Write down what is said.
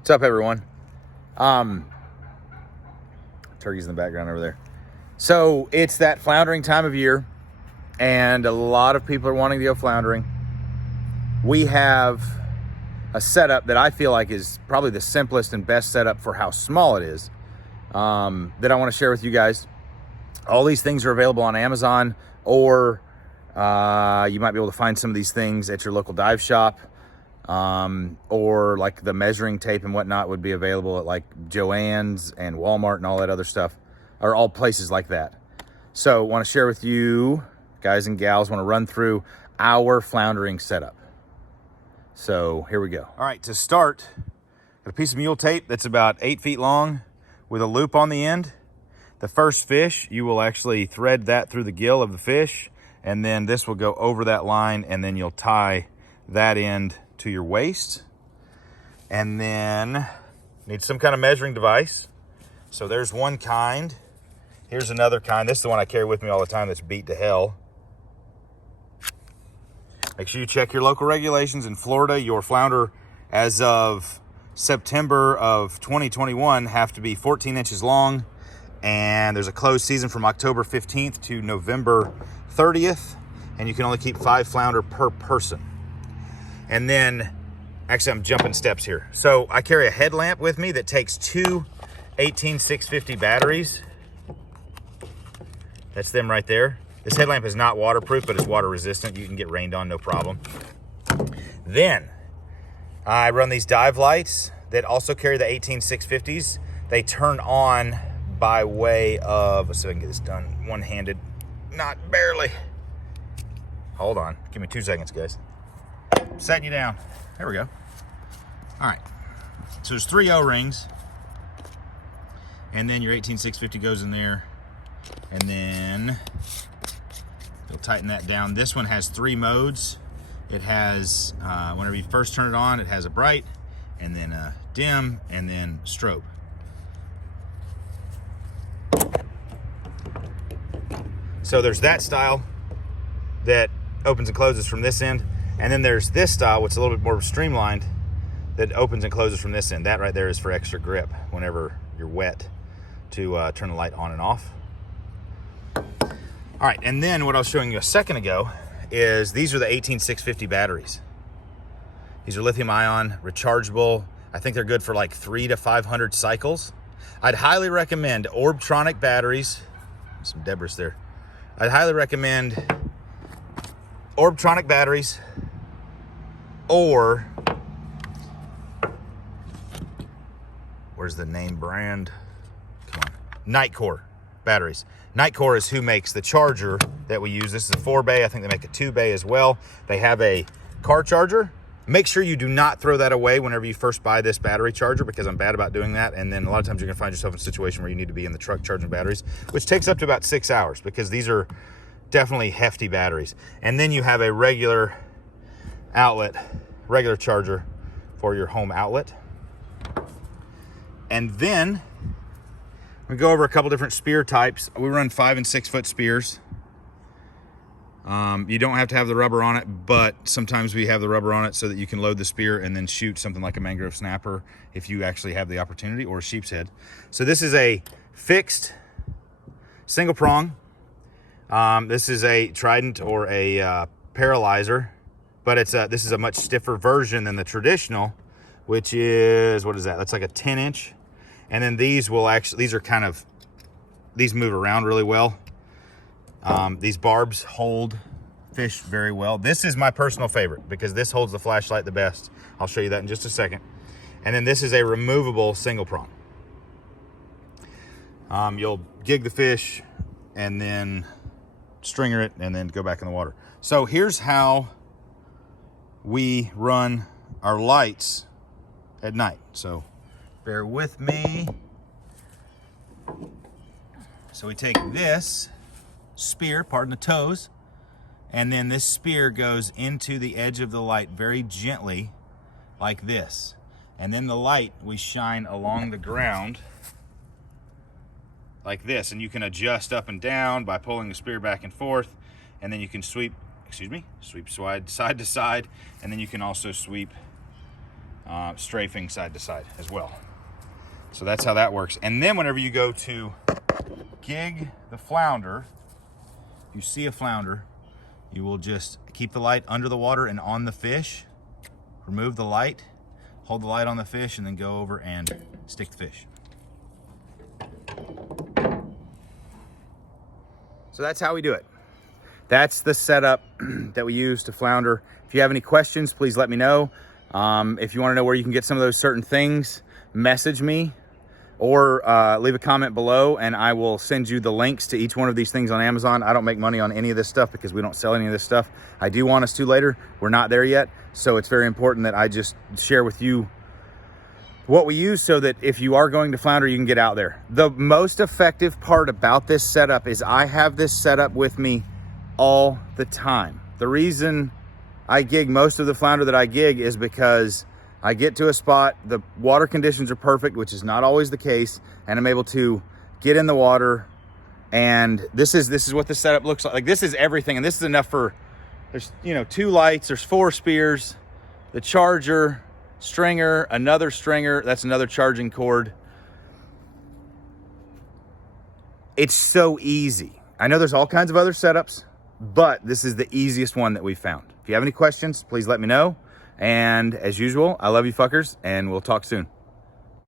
What's up, everyone? Turkey's in the background over there. So it's that floundering time of year, and a lot of people are wanting to go floundering. We have a setup that I feel like is probably the simplest and best setup for how small it is, that I want to share with you guys. All these things are available on Amazon, or you might be able to find some of these things at your local dive shop, or like the measuring tape and whatnot would be available at like Joann's and Walmart and all that other stuff, or all places like that. So want to share with you guys and gals, want to run through our floundering setup. So here we go. All right, to start, got a piece of mule tape that's about 8 feet long with a loop on the end. The first fish, you will actually thread that through the gill of the fish, and then this will go over that line, and then you'll tie that end to your waist. And then need some kind of measuring device. So there's one kind. Here's another kind. This is the one I carry with me all the time that's beat to hell. Make sure you check your local regulations. In Florida, your flounder as of September of 2021 have to be 14 inches long, and there's a closed season from October 15th to November 30th, and you can only keep 5 flounder per person. And then, actually I'm jumping steps here. So I carry a headlamp with me that takes 2 18650 batteries. That's them right there. This headlamp is not waterproof, but it's water resistant. You can get rained on, no problem. Then I run these dive lights that also carry the 18650s. They turn on by way of, let's see if I can get this done one-handed, not barely. Hold on, give me 2 seconds, guys. Setting you down. There we go. All right. So there's 3 O-rings, and then your 18650 goes in there, and then you'll tighten that down. This one has 3 modes. It has, whenever you first turn it on, it has a bright, and then a dim, and then strobe. So there's that style that opens and closes from this end. And then there's this style, which is a little bit more streamlined, that opens and closes from this end. That right there is for extra grip whenever you're wet, to turn the light on and off. All right, and then what I was showing you a second ago is these are the 18650 batteries. These are lithium ion, rechargeable. I think they're good for like 300 to 500 cycles. I'd highly recommend Orbtronic batteries. Some debris there. I'd highly recommend Orbtronic batteries, or where's the name brand? Come on, Nitecore batteries. Nitecore is who makes the charger that we use. This is a 4-bay. I think they make a 2-bay as well. They have a car charger. Make sure you do not throw that away whenever you first buy this battery charger, because I'm bad about doing that. And then a lot of times you're gonna find yourself in a situation where you need to be in the truck charging batteries, which takes up to about 6 hours, because these are definitely hefty batteries. And then you have a regular outlet, regular charger for your home outlet. And then we go over a couple different spear types. We run 5 and 6 foot spears. You don't have to have the rubber on it, but sometimes we have the rubber on it so that you can load the spear and then shoot something like a mangrove snapper if you actually have the opportunity, or a sheep's head. So this is a fixed single prong. This is a trident or a paralyzer, but this is a much stiffer version than the traditional, which is, what is that? That's like a 10-inch. And then these will actually, these move around really well. These barbs hold fish very well. This is my personal favorite because this holds the flashlight the best. I'll show you that in just a second. And then this is a removable single prong. You'll gig the fish and then stringer it and then go back in the water. So here's how we run our lights at night. So bear with me. So we take this spear, pardon the toes, and then this spear goes into the edge of the light very gently like this. And then the light we shine along the ground like this, and you can adjust up and down by pulling the spear back and forth, and then you can sweep side to side, and then you can also sweep strafing side to side as well. So that's how that works. And then whenever you go to gig the flounder, if you see a flounder, you will just keep the light under the water and on the fish, remove the light, hold the light on the fish, and then go over and stick the fish. So that's how we do it. That's the setup that we use to flounder. If you have any questions, please let me know. If you want to know where you can get some of those certain things, message me or leave a comment below, and I will send you the links to each one of these things on Amazon. I don't make money on any of this stuff because we don't sell any of this stuff. I do want us to later. We're not there yet, so it's very important that I just share with you what we use so that if you are going to flounder, you can get out there. The most effective part about this setup is I have this setup with me all the time. The reason I gig most of the flounder that I gig is because I get to a spot, the water conditions are perfect, which is not always the case, and I'm able to get in the water, and this is what the setup looks like. Like, this is everything, and this is enough for, there's, you know, 2 lights, there's 4 spears, the charger, stringer, another stringer, that's another charging cord. It's so easy. I know there's all kinds of other setups, but this is the easiest one that we've found. If you have any questions, please let me know. And as usual, I love you fuckers, and we'll talk soon.